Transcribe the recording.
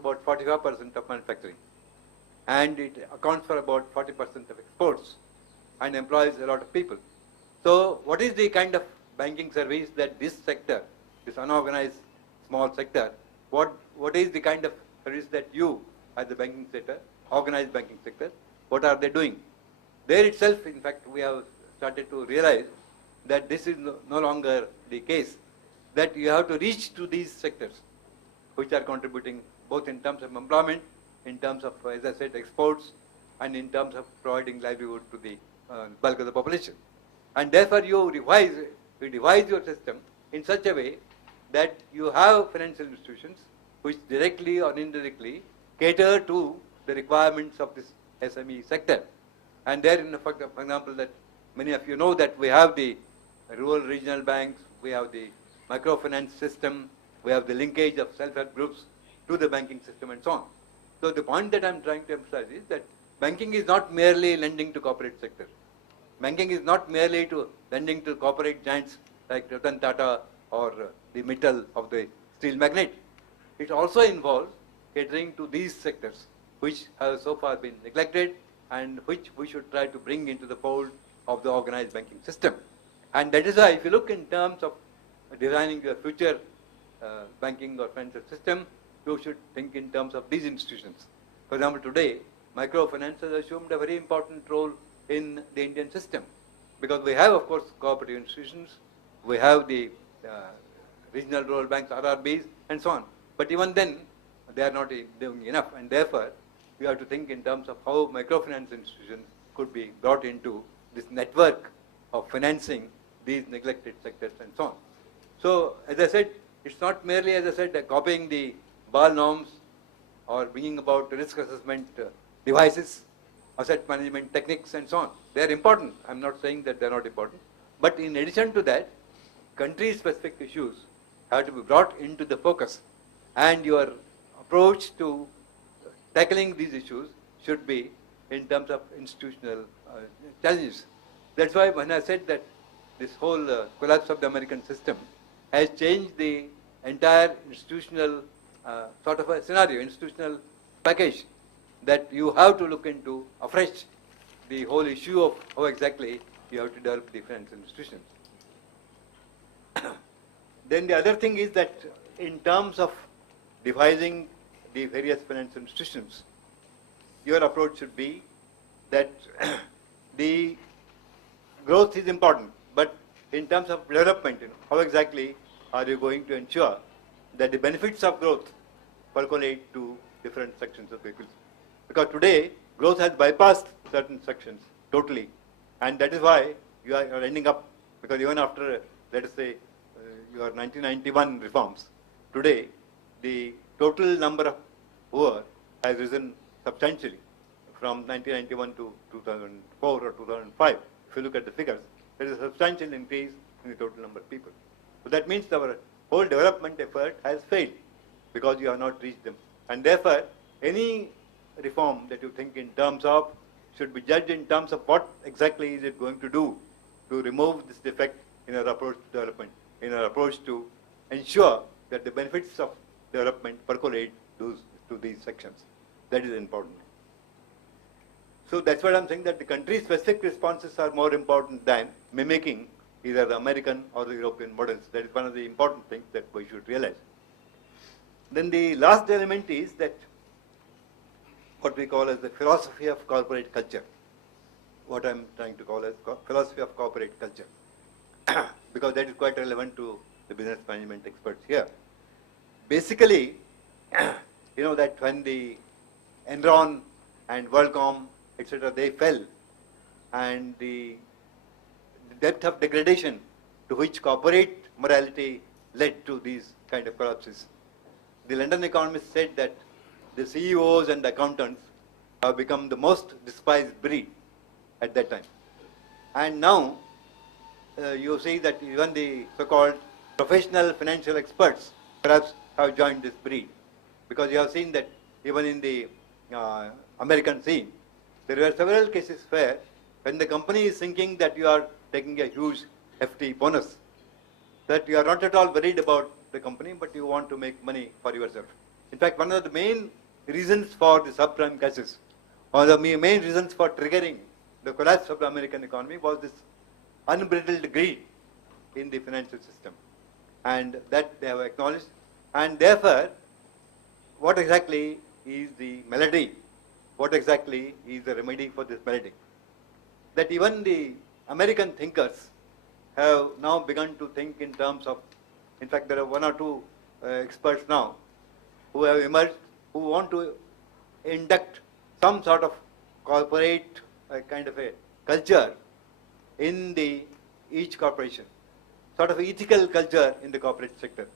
about 45% of manufacturing, and it accounts for about 40% of exports and employs a lot of people. So what is the kind of banking service that this sector, this unorganized small sector, what is the kind of service that you as the banking sector, organized banking sector, what are they doing? There itself, in fact, we have started to realize that this is no longer the case, that you have to reach to these sectors which are contributing both in terms of employment, in terms of, as I said, exports, and in terms of providing livelihood to the bulk of the population. And therefore you devise your system in such a way that you have financial institutions which directly or indirectly cater to the requirements of this SME sector. And there, for example, that many of you know that we have the rural regional banks, we have the microfinance system, we have the linkage of self-help groups to the banking system and so on. So the point that I'm trying to emphasize is that banking is not merely lending to corporate sector. Banking is not merely to lending to corporate giants like Ratan Tata or the Mittal of the steel magnate. It also involves catering to these sectors which have so far been neglected and which we should try to bring into the fold of the organized banking system. And that is why if you look in terms of designing your future banking or financial system, you should think in terms of these institutions. For example, today, microfinance has assumed a very important role in the Indian system, because we have, of course, cooperative institutions, we have the regional rural banks, RRBs, and so on. But even then, they are not doing enough, and therefore, we have to think in terms of how microfinance institutions could be brought into this network of financing these neglected sectors and so on. So, as I said, it's not merely, as I said, copying the BAL norms or bringing about risk assessment devices, asset management techniques and so on. They are important. I'm not saying that they are not important. But in addition to that, country-specific issues have to be brought into the focus, and your approach to tackling these issues should be in terms of institutional challenges. That's why when I said that this whole collapse of the American system has changed the entire institutional sort of a scenario, institutional package, that you have to look into afresh the whole issue of how exactly you have to develop the financial institutions. Then the other thing is that in terms of devising the various financial institutions, your approach should be that the growth is important, but in terms of development, how exactly are you going to ensure that the benefits of growth percolate to different sections of people? Because today, growth has bypassed certain sections totally, and that is why you are ending up, because even after, let us say, your 1991 reforms, today, the total number of poor has risen substantially from 1991 to 2004 or 2005. If you look at the figures, there is a substantial increase in the total number of people. So that means our whole development effort has failed because you have not reached them. And therefore, any reform that you think in terms of should be judged in terms of what exactly is it going to do to remove this defect in our approach to development, in our approach to ensure that the benefits of development percolate to these sections. That is important. So that's what I'm saying, that the country-specific responses are more important than mimicking either the American or the European models. That is one of the important things that we should realize. Then the last element is that what we call as the philosophy of corporate culture. What I'm trying to call as philosophy of corporate culture. Because that is quite relevant to the business management experts here. Basically, you know that when the Enron and WorldCom, etc., they fell, and the depth of degradation to which corporate morality led to these kind of collapses. The London Economist said that the CEOs and the accountants have become the most despised breed at that time. And now, you see that even the so-called professional financial experts perhaps have joined this breed. Because you have seen that even in the American scene, there were several cases where when the company is thinking that you are taking a huge hefty bonus, that you are not at all worried about the company, but you want to make money for yourself. In fact, one of the main reasons for the subprime crisis, or the main reasons for triggering the collapse of the American economy, was this unbridled greed in the financial system. And that they have acknowledged. And therefore, what exactly is the malady? What exactly is the remedy for this malady? That even the American thinkers have now begun to think in terms of, in fact, there are one or two experts now who have emerged who want to induct some sort of corporate kind of a culture in each corporation, sort of ethical culture in the corporate sector.